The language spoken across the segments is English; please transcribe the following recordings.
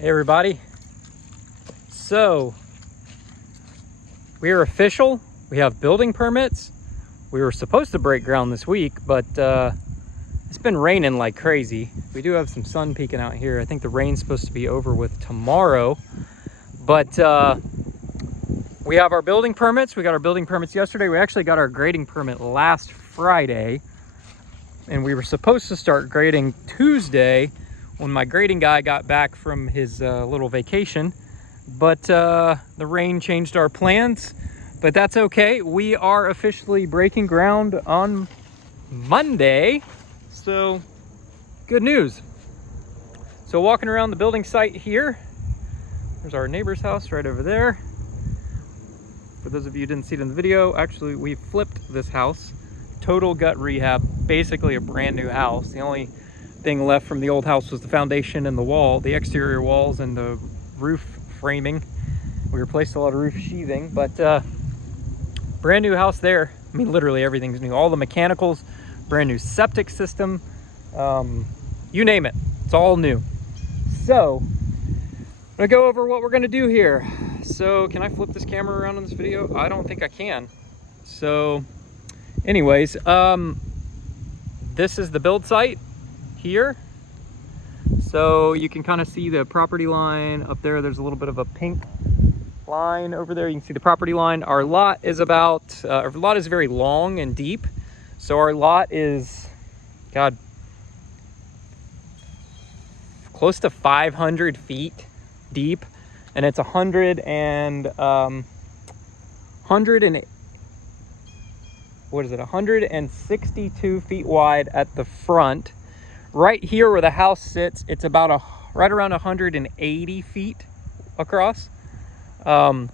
Hey everybody. So we are official. We have building permits. We were supposed to break ground this week, but it's been raining like crazy. We do have some sun peeking out here. I think the rain's supposed to be over with tomorrow, but we have our building permits. We got our building permits yesterday. We actually got our grading permit last Friday, and we were supposed to start grading Tuesday when my grading guy got back from his little vacation, but the rain changed our plans. But that's okay. We are officially breaking ground on Monday, so good news. So walking around the building site here, there's our neighbor's house right over there. For those of you who didn't see it in the video, actually we flipped this house, total gut rehab, basically a brand new house. The only thing left from the old house was the foundation and the wall, the exterior walls and the roof framing. We replaced a lot of roof sheathing, but brand new house there. I mean, literally everything's new. All the mechanicals, brand new septic system, you name it, it's all new. So I'm gonna go over what we're gonna do here. So can I flip this camera around in this video? I don't think I can. So anyways, this is the build site here. So you can kind of see the property line up there. There's a little bit of a pink line over there. You can see the property line. Our lot is our lot is very long and deep. So our lot is, God, close to 500 feet deep, and it's 162 feet wide at the front. Right here where the house sits, it's about right around 180 feet across. Our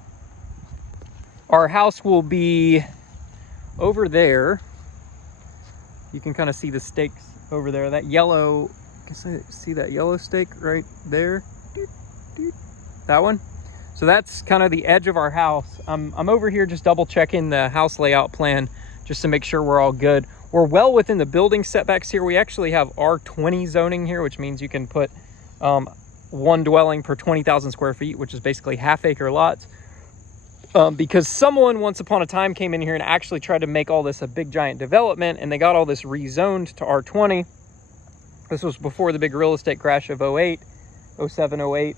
house will be over there. You can kind of see the stakes over there. That yellow, you can see that yellow stake right there. That one. So that's kind of the edge of our house. I'm over here just double checking the house layout plan just to make sure we're all good. We're well within the building setbacks here. We actually have R20 zoning here, which means you can put one dwelling per 20,000 square feet, which is basically half-acre lots. Because someone once upon a time came in here and actually tried to make all this a big giant development, and they got all this rezoned to R20. This was before the big real estate crash of 07, 08.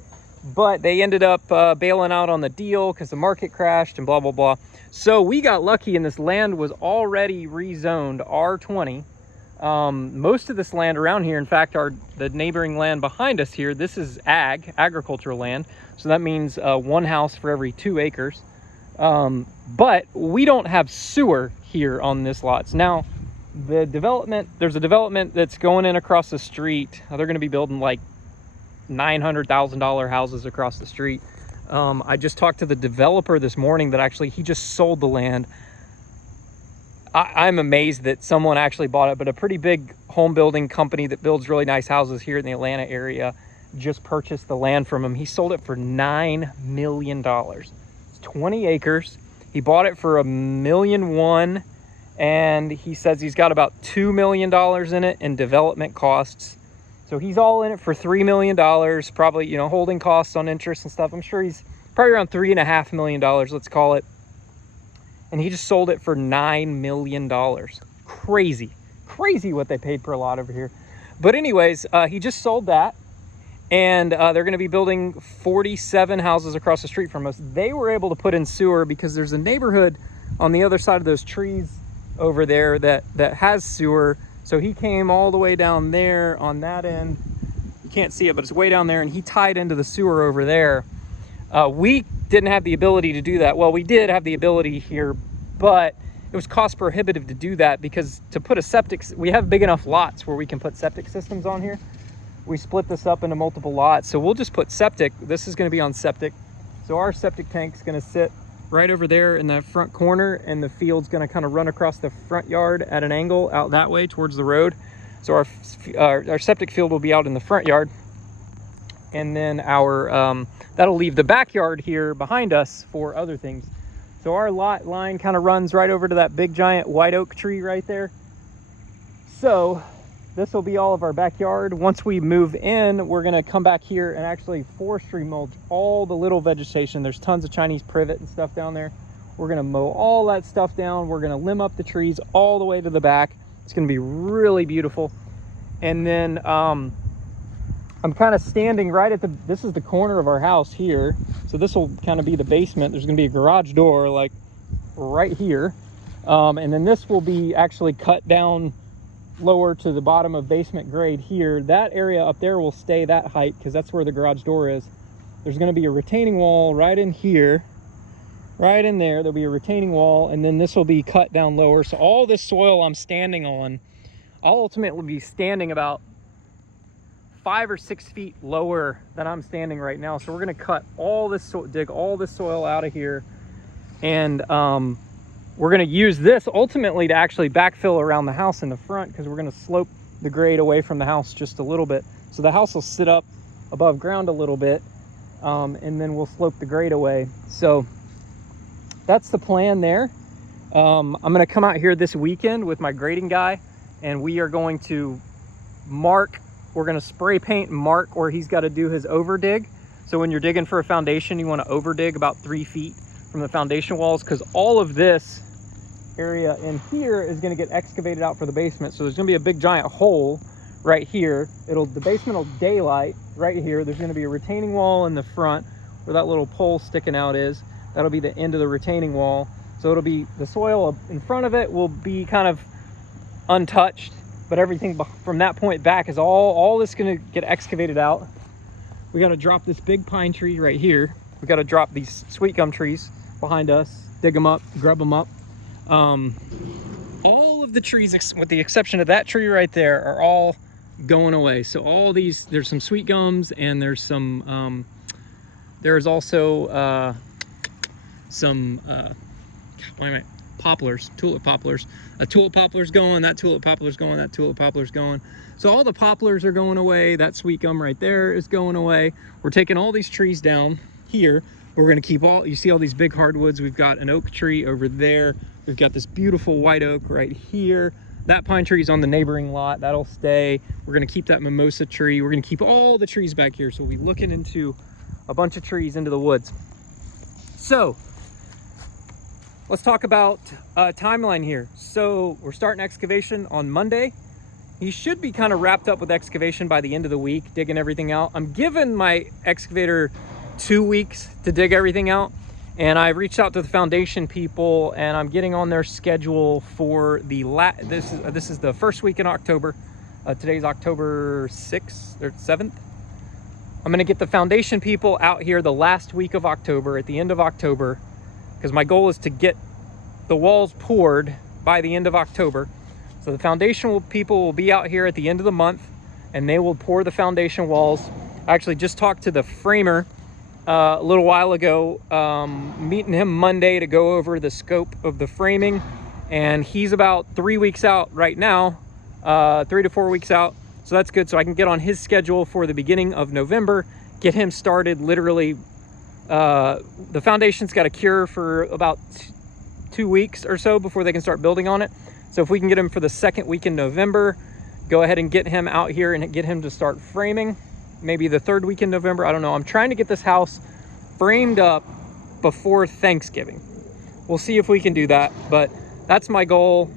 But they ended up bailing out on the deal because the market crashed and blah, blah, blah. So we got lucky and this land was already rezoned R20. Most of this land around here, in fact, the neighboring land behind us here, this is agricultural land. So that means one house for every 2 acres. But we don't have sewer here on this lot. Now, there's a development that's going in across the street. They're going to be building like $900,000 houses across the street. I just talked to the developer this morning that actually he just sold the land. I'm amazed that someone actually bought it, but a pretty big home building company that builds really nice houses here in the Atlanta area just purchased the land from him. He sold it for $9 million. It's 20 acres. He bought it for $1.1 million, and he says he's got about $2 million in it in development costs. So he's all in it for $3 million, probably, you know, holding costs on interest and stuff. I'm sure he's probably around $3.5 million, let's call it. And he just sold it for $9 million. Crazy what they paid per lot over here. But anyways, he just sold that, and they're going to be building 47 houses across the street from us. They were able to put in sewer because there's a neighborhood on the other side of those trees over there that has sewer. So he came all the way down there on that end. You can't see it, but it's way down there, and he tied into the sewer over there. We didn't have the ability to do that. Well, we did have the ability here, but it was cost prohibitive to do that because to put a septic, we have big enough lots where we can put septic systems on here. We split this up into multiple lots, so we'll just put septic. This is going to be on septic. So our septic tank's going to sit right over there in that front corner, and the field's going to kind of run across the front yard at an angle out that way towards the road. So our septic field will be out in the front yard, and then our that'll leave the backyard here behind us for other things. So our lot line kind of runs right over to that big giant white oak tree right there. So this will be all of our backyard. Once we move in, we're gonna come back here and actually forestry mulch all the little vegetation. There's tons of Chinese privet and stuff down there. We're gonna mow all that stuff down. We're gonna limb up the trees all the way to the back. It's gonna be really beautiful. And then I'm kind of standing right at this is the corner of our house here. So this will kind of be the basement. There's gonna be a garage door like right here. And then this will be actually cut down lower to the bottom of basement grade here. That area up there will stay that height because that's where the garage door is. There's going to be a retaining wall right in here, right in there. There'll be a retaining wall, and then this will be cut down lower. So all this soil I'm standing on, I'll ultimately be standing about 5 or 6 feet lower than I'm standing right now. So we're going to cut all this, dig all this soil out of here, and we're going to use this ultimately to actually backfill around the house in the front, because we're going to slope the grade away from the house just a little bit. So the house will sit up above ground a little bit, and then we'll slope the grade away. So that's the plan there. I'm going to come out here this weekend with my grading guy, and we are going to mark, we're going to spray paint and mark where he's got to do his over dig. So when you're digging for a foundation, you want to over dig about 3 feet from the foundation walls, because all of this area in here is going to get excavated out for the basement. So there's going to be a big giant hole right here. The basement will daylight right here. There's going to be a retaining wall in the front where that little pole sticking out is. That'll be the end of the retaining wall. So it'll be, the soil in front of it will be kind of untouched, but everything from that point back is all this going to get excavated out. We got to drop this big pine tree right here. We got to drop these sweet gum trees behind us, dig them up, grub them up. All of the trees, with the exception of that tree right there, are all going away. So all these, there's some sweet gums, and there's some, there's also some poplars, tulip poplars. A tulip poplar's going, that tulip poplar's going, that tulip poplar's going. So all the poplars are going away. That sweet gum right there is going away. We're taking all these trees down here. We're going to keep all, you see all these big hardwoods. We've got an oak tree over there. We've got this beautiful white oak right here. That pine tree is on the neighboring lot. That'll stay. We're going to keep that mimosa tree. We're going to keep all the trees back here. So we'll be looking into a bunch of trees into the woods. So let's talk about timeline here. So we're starting excavation on Monday. He should be kind of wrapped up with excavation by the end of the week, digging everything out. I'm giving my excavator 2 weeks to dig everything out, and I reached out to the foundation people, and I'm getting on their schedule for the this is the first week in October. Today's October 6th or 7th. I'm going to get the foundation people out here the last week of October, at the end of October, because my goal is to get the walls poured by the end of October. So the foundation people will be out here at the end of the month, and they will pour the foundation walls. I actually just talked to the framer a little while ago, meeting him Monday to go over the scope of the framing, and he's about 3 weeks out right now, 3 to 4 weeks out. So that's good. So I can get on his schedule for the beginning of November, get him started. Literally, the foundation's got a cure for about 2 weeks or so before they can start building on it. So if we can get him for the second week in November, go ahead and get him out here and get him to start framing. Maybe the third week in November, I don't know. I'm trying to get this house framed up before Thanksgiving. We'll see if we can do that, but that's my goal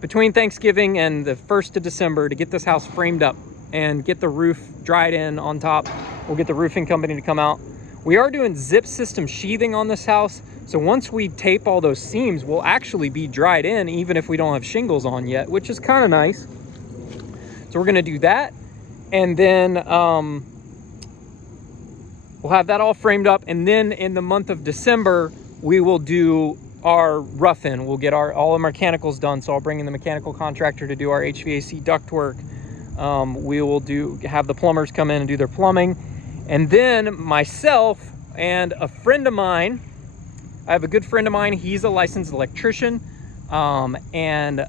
between Thanksgiving and the 1st of December, to get this house framed up and get the roof dried in on top. We'll get the roofing company to come out. We are doing zip system sheathing on this house, so once we tape all those seams, we'll actually be dried in even if we don't have shingles on yet, which is kind of nice. So we're gonna do that. And then we'll have that all framed up. And then in the month of December, we will do our rough-in. We'll get all the mechanicals done. So I'll bring in the mechanical contractor to do our HVAC ductwork. We will have the plumbers come in and do their plumbing. And then myself and a friend of mine, I have a good friend of mine. He's a licensed electrician. And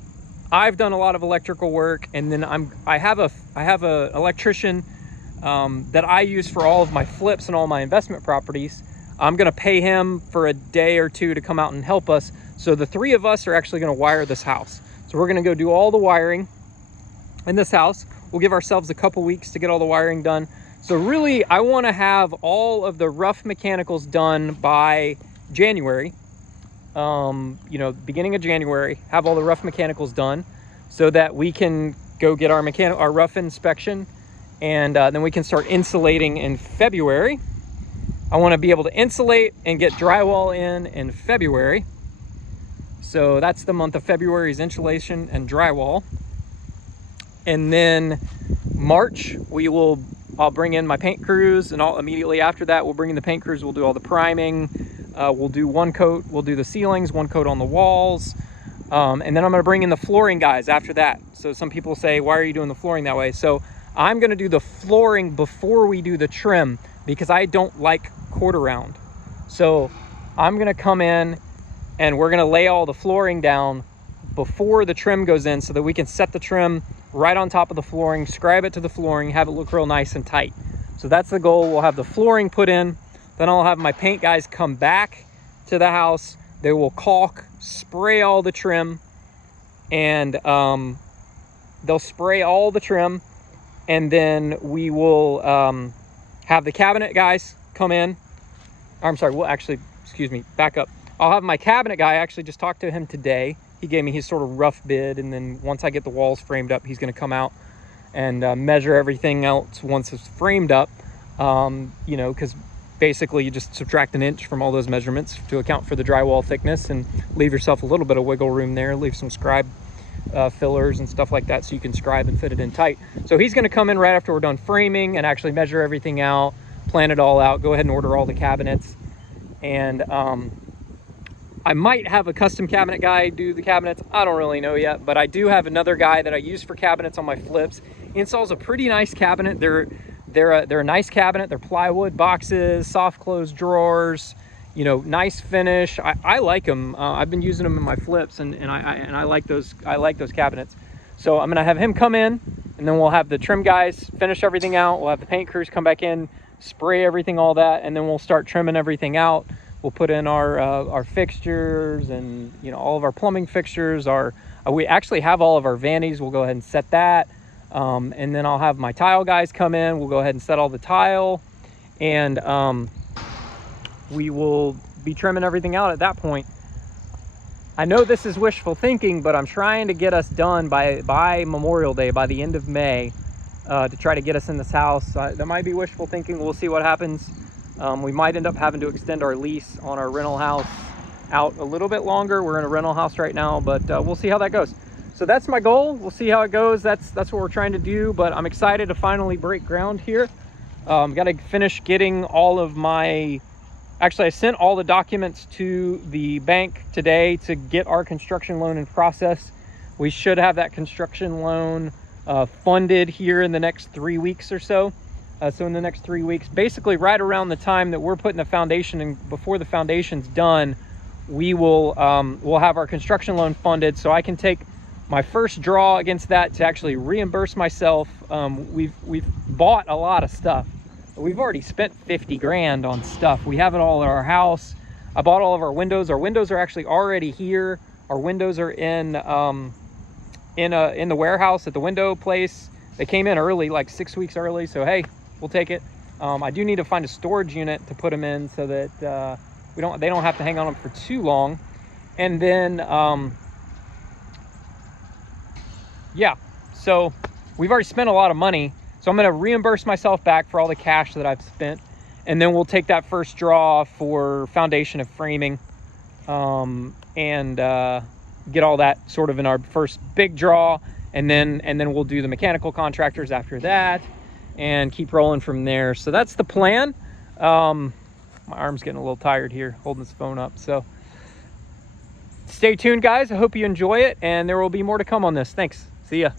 I've done a lot of electrical work, and then I have a electrician that I use for all of my flips and all my investment properties. I'm gonna pay him for a day or two to come out and help us. So the three of us are actually gonna wire this house. So we're gonna go do all the wiring. in this house. We'll give ourselves a couple weeks to get all the wiring done. So really, I want to have all of the rough mechanicals done by January. You know, beginning of January, have all the rough mechanicals done so that we can go get our rough inspection, and then we can start insulating in February. I want to be able to insulate and get drywall in February. So that's the month of February's insulation and drywall. And then March, I'll bring in my paint crews, and immediately after that, we'll bring in the paint crews. We'll do all the priming. We'll do one coat. We'll do the ceilings, one coat on the walls. And then I'm going to bring in the flooring guys after that. So some people say, why are you doing the flooring that way? So I'm going to do the flooring before we do the trim, because I don't like quarter round. So I'm going to come in and we're going to lay all the flooring down before the trim goes in, so that we can set the trim right on top of the flooring, scribe it to the flooring, have it look real nice and tight. So that's the goal. We'll have the flooring put in. Then I'll have my paint guys come back to the house. They will caulk, spray all the trim, and they'll spray all the trim. And then we will have the cabinet guys come in. I'm sorry, back up. I'll have my cabinet guy, actually just talked to him today. He gave me his sort of rough bid, and then once I get the walls framed up, he's going to come out and measure everything else once it's framed up. You know, because basically you just subtract an inch from all those measurements to account for the drywall thickness, and leave yourself a little bit of wiggle room there. Leave some scribe fillers and stuff like that so you can scribe and fit it in tight. So he's going to come in right after we're done framing and actually measure everything out, plan it all out, go ahead and order all the cabinets. And I might have a custom cabinet guy do the cabinets. I don't really know yet, but I do have another guy that I use for cabinets on my flips. He installs a pretty nice cabinet. They're a nice cabinet. They're plywood boxes, soft close drawers, you know, nice finish. I like them. I've been using them in my flips, and I like those. I like those cabinets. So I'm gonna have him come in, and then we'll have the trim guys finish everything out. We'll have the paint crews come back in, spray everything, all that, and then we'll start trimming everything out. We'll put in our fixtures, and you know, all of our plumbing fixtures. We actually have all of our vanities. We'll go ahead and set that, and then I'll have my tile guys come in. We'll go ahead and set all the tile, and we will be trimming everything out at that point. I know this is wishful thinking, but I'm trying to get us done by Memorial Day, by the end of May, to try to get us in this house. That might be wishful thinking. We'll see what happens. We might end up having to extend our lease on our rental house out a little bit longer. We're in a rental house right now, but we'll see how that goes. So that's my goal. We'll see how it goes. That's what we're trying to do, but I'm excited to finally break ground here. Got to finish getting all of actually I sent all the documents to the bank today to get our construction loan in process. We should have that construction loan funded here in the next 3 weeks or so. So in the next 3 weeks, basically right around the time that we're putting the foundation in, before the foundation's done, we'll have our construction loan funded, so I can take my first draw against that to actually reimburse myself. We've bought a lot of stuff. We've already spent 50 grand on stuff. We have it all at our house. I bought all of our windows. Our windows are actually already here. Our windows are in the warehouse at the window place. They came in early, like 6 weeks early, so hey, we'll take it. I do need to find a storage unit to put them in so that they don't have to hang on them for too long. And then yeah, so we've already spent a lot of money, so I'm going to reimburse myself back for all the cash that I've spent, and then we'll take that first draw for foundation and framing, and get all that sort of in our first big draw, and then we'll do the mechanical contractors after that and keep rolling from there. So that's the plan. My arm's getting a little tired here holding this phone up, so stay tuned, guys. I hope you enjoy it, and there will be more to come on this. Thanks. See ya.